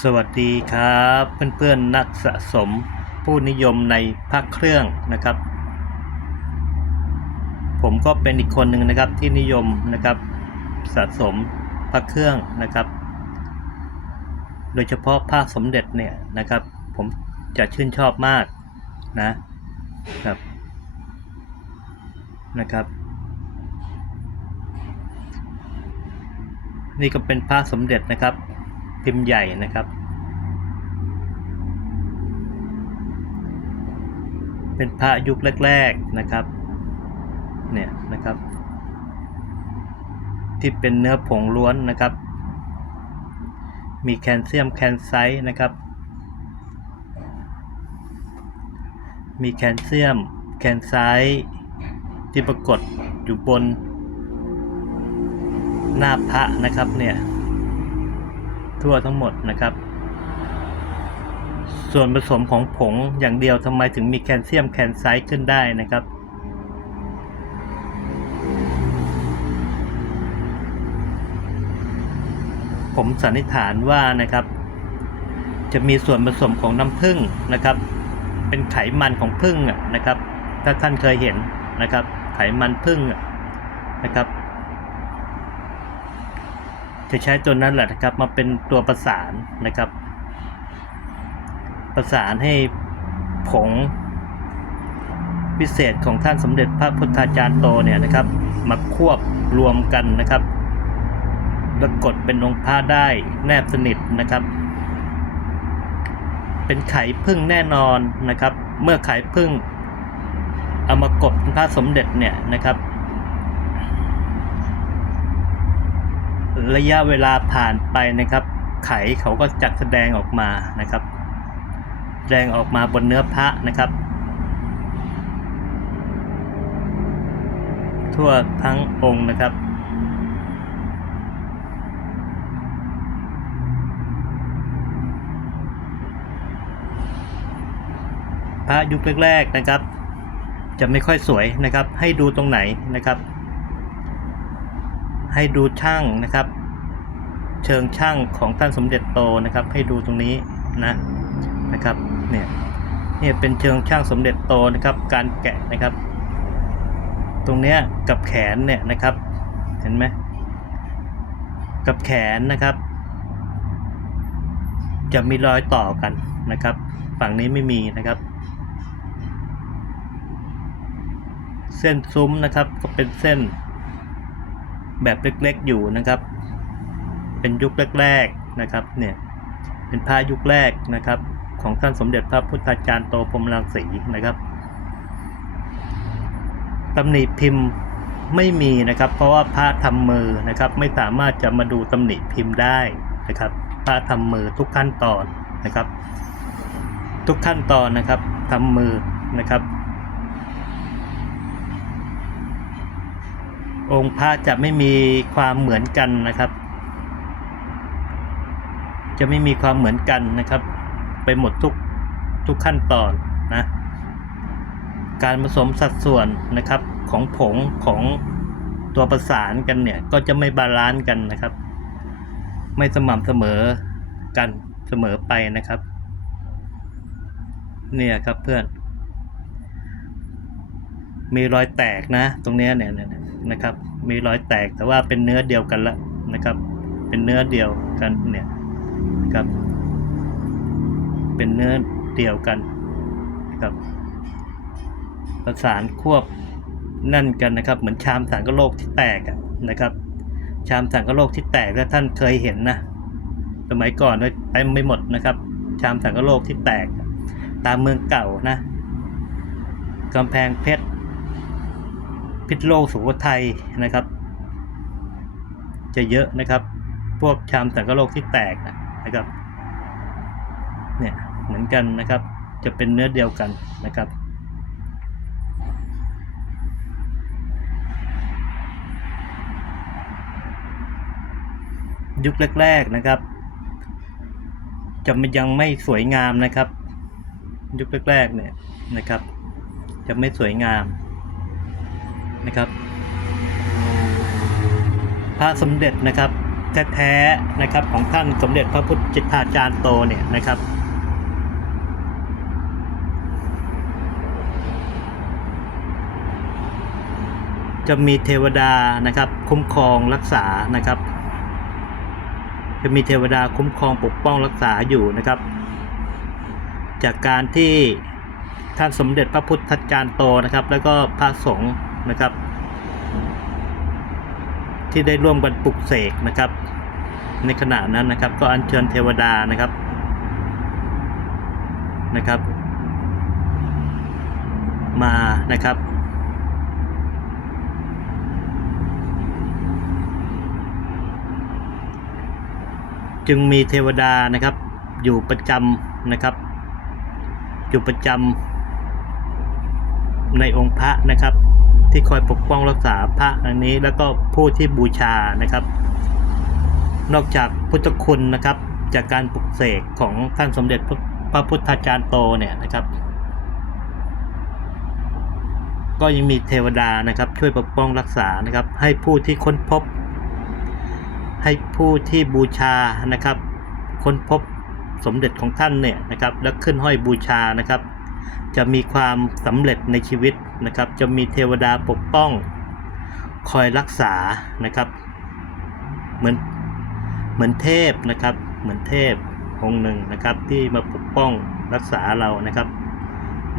สวัสดีครับเพื่อนๆนักสะสมผู้นิยมในพระเครื่องนะครับ ผมก็เป็นอีกคนหนึ่งนะครับที่นิยมนะครับสะสมพระเครื่องนะครับ โดยเฉพาะพระสมเด็จเนี่ยนะครับ ผมจะชื่นชอบมากนะครับนะครับ นี่ก็เป็นพระสมเด็จนะครับ พิมพ์ใหญ่นะครับ เป็นพระยุคแรกๆนะครับ เนี่ยนะครับ ที่เป็นเนื้อผงล้วนนะครับ มีแคลเซียมแคนไซต์นะครับ มีแคลเซียมแคนไซต์ที่ปรากฏอยู่บนหน้าพระนะครับเนี่ย ทั่วทั้งหมดนะครับ ส่วนผสมของผงอย่างเดียวทำไมถึงมีแคลเซียมแคนไซต์ขึ้นได้นะครับผมสันนิษฐานว่านะครับ จะมีส่วนผสมของน้ำผึ้งนะครับ เป็นไขมันของผึ้งนะครับ ถ้าท่านเคยเห็นนะครับ ไขมันผึ้งนะครับ จะใช้ตัวนั้นแหละนะครับ มาเป็นตัวประสานนะครับ ประสานให้ผงพิเศษของท่านสมเด็จพระพุทธาจารย์โตเนี่ยนะครับ มาควบรวมกันนะครับแล้วกดเป็นองค์พระได้แนบสนิทนะครับ เป็นไข่พึ่งแน่นอนนะครับ เมื่อไข่พึ่งเอามากดเป็นพระสมเด็จเนี่ยนะครับ ระยะเวลาผ่านไปนะครับ ไขเขาก็จัดแสดงออกมานะครับ แสดงออกมาบนเนื้อพระนะครับ ทั่วทั้งองค์นะครับพระยุคแรกๆนะครับ จะไม่ค่อยสวยนะครับ ให้ดูตรงไหนนะครับ ให้ดูช่างนะครับ เชิงช่างของท่านสมเด็จโตนะครับ ให้ดูตรงนี้นะนะครับเนี่ยเนี่ยเป็นเชิงช่างสมเด็จโตนะครับ การแกะนะครับ ตรงเนี้ยกับแขนเนี่ยนะครับ เห็นไหมกับแขนนะครับ จะมีรอยต่อกันนะครับ ฝั่งนี้ไม่มีนะครับ เส้นซุ้มนะครับก็เป็นเส้น แบบเล็กๆอยู่นะครับ เป็นยุคแรกๆนะครับเนี่ยเป็นผ้ายุคแรกนะครับ ของท่านสมเด็จพระพุทธาจารย์โตพรมรังสีนะครับตำหนิพิมพ์ไม่มีนะครับ เพราะว่าพระทำมือนะครับ ไม่สามารถจะมาดูตำหนิพิมพ์ได้นะครับพระทำมือทุกขั้นตอนนะครับ ทุกขั้นตอนนะครับทำมือนะครับ องค์พระจะไม่มีความเหมือนกันนะครับ จะไม่มีความเหมือนกันนะครับ ไปหมดทุกทุกขั้นตอนนะการผสมสัดส่วนนะครับของผงของตัวประสานกันเนี่ยก็จะไม่บาลานซ์กันนะครับ ไม่สม่ำเสมอกันเสมอไปนะครับ เนี่ยครับเพื่อน มีรอยแตกนะ ตรงนี้เนี่ยนะครับ มีรอยแตกแต่ว่าเป็นเนื้อเดียวกันละนะครับ เป็นเนื้อเดียวกันเนี่ยครับ เป็นเนื้อเดียวกันนะครับประสานควบนั่นกันนะครับ เหมือนชามสังกะโลกที่แตกนะครับ ชามสังกะโลกที่แตกถ้าท่านเคยเห็นนะสมัยก่อนเลยเต็มไปหมดนะครับ ชามสังกะโลกที่แตก ตามเมืองเก่านะกำแพงเพชร พิษโลกสุโขทัยนะครับ จะเยอะนะครับ พวกชามสังกโลกที่แตกนะครับ เนี่ยเหมือนกันนะครับ จะเป็นเนื้อเดียวกันนะครับยุคแรกๆนะครับ จะมันยังไม่สวยงามนะครับ ยุคแรกๆเนี่ยนะครับ จะไม่สวยงาม นะครับ พระสมเด็จนะครับแท้ๆนะครับของท่านสมเด็จพระพุทธจิตาจารย์โตเนี่ยนะครับจะมีเทวดานะครับคุ้มครองรักษานะครับ จะมีเทวดาคุ้มครองปกป้องรักษาอยู่นะครับ จากการที่ท่านสมเด็จพระพุทธจารย์โตนะครับ แล้วก็พระสงฆ์ นะครับ ที่ได้ร่วมกันปลุกเสกนะครับ ในขณะนั้นนะครับ ก็อัญเชิญเทวดานะครับนะครับ มานะครับ จึงมีเทวดานะครับ อยู่ประจำนะครับ อยู่ประจำในองค์พระนะครับ ที่คอยปกป้องรักษาพระอันนี้แล้วก็ผู้ที่บูชานะครับ นอกจากพุทธคุณนะครับ จากการปลุกเสกของท่านสมเด็จพระพุทธาจารย์โตเนี่ยนะครับ ก็ยังมีเทวดานะครับ ช่วยปกป้องรักษานะครับ ให้ผู้ที่ค้นพบ ให้ผู้ที่บูชานะครับ ค้นพบสมเด็จของท่านเนี่ยนะครับ แล้วขึ้นห้อยบูชานะครับ จะมีความสำเร็จในชีวิต นะครับ จะมีเทวดาปกป้อง คอยรักษานะครับ เหมือนเหมือนเทพนะครับ เหมือนเทพองค์หนึ่งนะครับ ที่มาปกป้องรักษาเรานะครับ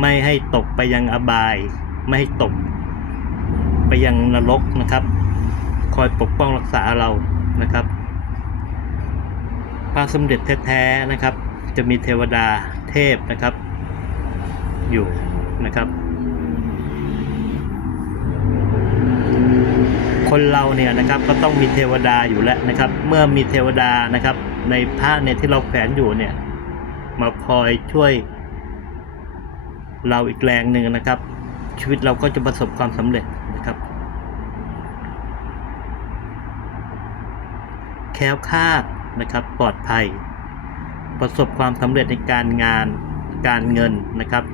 ไม่ให้ตกไปยังอบาย ไม่ให้ตกไปยังนรกนะครับ คอยปกป้องรักษาเรานะครับ พระสมเด็จแท้ๆนะครับ จะมีเทวดาเทพนะครับ อยู่นะครับ คนเราเนี่ยนะครับก็ต้องมีเทวดาอยู่แล้วนะครับ เมื่อมีเทวดานะครับ ในพระเนี่ยที่เราแขวนอยู่เนี่ยมาคอยช่วย เราอีกแรงหนึ่งนะครับ ชีวิตเราก็จะประสบความสำเร็จนะครับ แค้วคาดนะครับปลอดภัย ประสบความสำเร็จในการงานการเงินนะครับ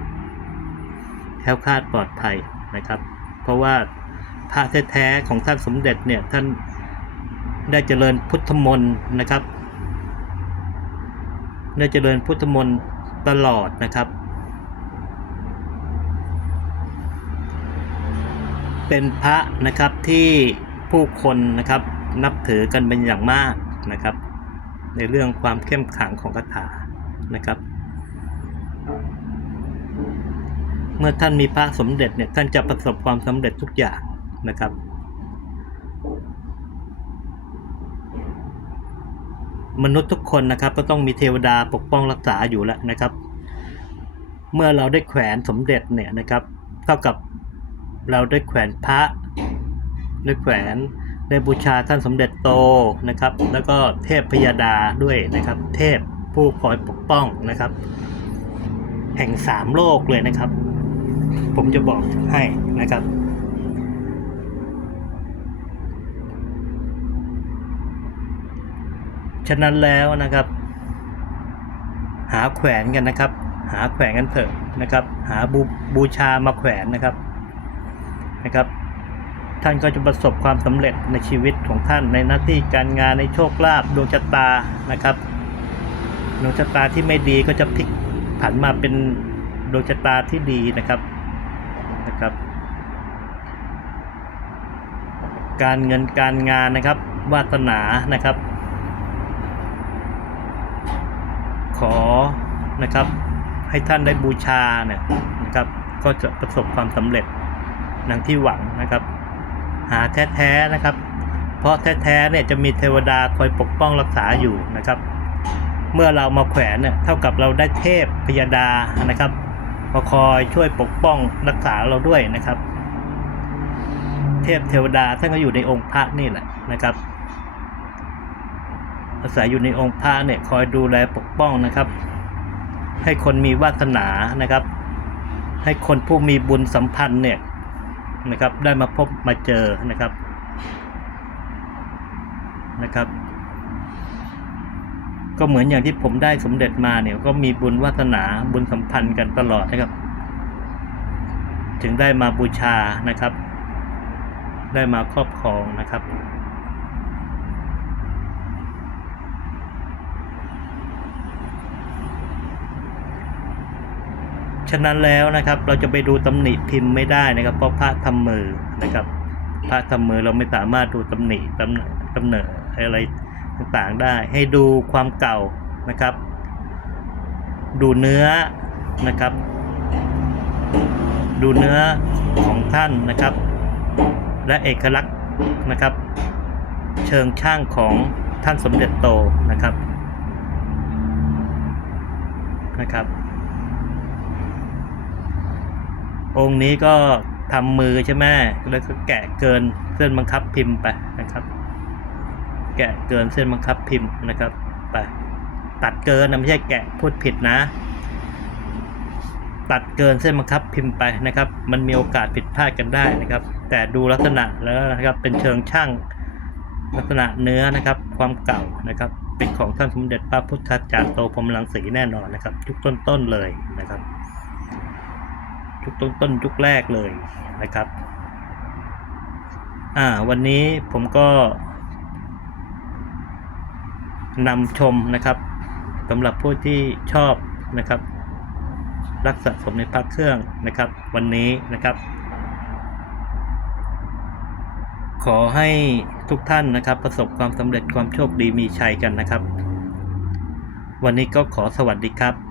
แค้วคาดปลอดภัยนะครับ เพราะว่า พระแท้ๆของท่านสมเด็จเนี่ยท่านได้เจริญพุทธมนต์นะครับ ได้เจริญพุทธมนต์ตลอดนะครับ เป็นพระนะครับที่ผู้คนนะครับนับถือกันเป็นอย่างมากนะครับ ในเรื่องความเข้มขังของคาถานะครับ เมื่อท่านมีพระสมเด็จเนี่ยท่านจะประสบความสำเร็จทุกอย่าง นะครับ มนุษย์ทุกคนนะครับก็ต้องมีเทวดาปกป้องรักษาอยู่แล้วนะครับ เมื่อเราได้แขวนสมเด็จเนี่ยนะครับ เท่ากับเราได้แขวนพระได้แขวนได้บูชาท่านสมเด็จโตนะครับ แล้วก็เทพพยาดาด้วยนะครับ เทพผู้คอยปกป้องนะครับ แห่งสามโลกเลยนะครับ ผมจะบอกให้นะครับ ฉะนั้นแล้วนะครับ หาแขวนกันนะครับ หาแขวนกันเถอะนะครับ หาบูบูชามาแขวนนะครับนะครับ ท่านก็จะประสบความสำเร็จในชีวิตของท่านในหน้าที่การงานในโชคลาภดวงชะตานะครับดวงชะตาที่ไม่ดีก็จะพลิกผันมาเป็นดวงชะตาที่ดีนะครับนะครับ การเงินการงานนะครับวาสนานะครับ ข อนะครับให้ท่านได้บูชาเนี่ยนะครับก็จะประสบความสำเร็จดังที่หวังนะครับ หาแท้ๆนะครับ เพราะแท้ๆเนี่ยจะมีเทวดาคอยปกป้องรักษาอยู่นะครับ เมื่อเรามาแขวนเนี่ยเท่ากับเราได้เทพพยาดานะครับมาคอยช่วยปกป้องรักษาเราด้วยนะครับ เทพเทวดาท่านก็อยู่ในองค์พระนี่แหละนะครับ อาศัยอยู่ในองค์พระเนี่ยคอยดูแลปกป้องนะครับ ให้คนมีวาสนานะครับ ให้คนผู้มีบุญสัมพันธ์เนี่ยนะครับ ได้มาพบมาเจอนะครับนะครับ ก็เหมือนอย่างที่ผมได้สมเด็จมาเนี่ยก็มีบุญวาสนาบุญสัมพันธ์กันตลอดนะครับ ถึงได้มาบูชานะครับ ได้มาครอบครองนะครับ ฉะนั้นแล้วนะครับ เราจะไปดูตำหนิพิมพ์ไม่ได้นะครับ เพราะพระทำมือนะครับ พระทำมือเราไม่สามารถดูตำหนิตำตำเนออะไรต่างๆได้ ให้ดูความเก่านะครับ ดูเนื้อนะครับ ดูเนื้อของท่านนะครับ และเอกลักษณ์นะครับ เชิงช่างของท่านสมเด็จโตนะครับนะครับ องค์นี้ก็ทำมือใช่ไหมแล้วก็แกะเกินเส้นบังคับพิมพ์ไปนะครับ แกะเกินเส้นบังคับพิมพ์นะครับไปตัดเกินนะไม่ใช่แกะพูดผิดนะ ตัดเกินเส้นบังคับพิมพ์ไปนะครับ มันมีโอกาสผิดพลาดกันได้นะครับ แต่ดูลักษณะแล้วนะครับเป็นเชิงช่างลักษณะเนื้อนะครับ ความเก่านะครับ เป็นของท่านสมเด็จพระพุทธจารย์โตพรหมรังสีแน่นอนนะครับยุคต้นๆเลยนะครับ ยุคต้นยุคแรกเลยนะครับอ่าวันนี้ผมก็นำชมนะครับสำหรับผู้ที่ชอบนะครับ รักสะสมในพระเครื่องนะครับ วันนี้นะครับ ขอให้ทุกท่านนะครับ ประสบความสำเร็จความโชคดีมีชัยกันนะครับ วันนี้ก็ขอสวัสดีครับ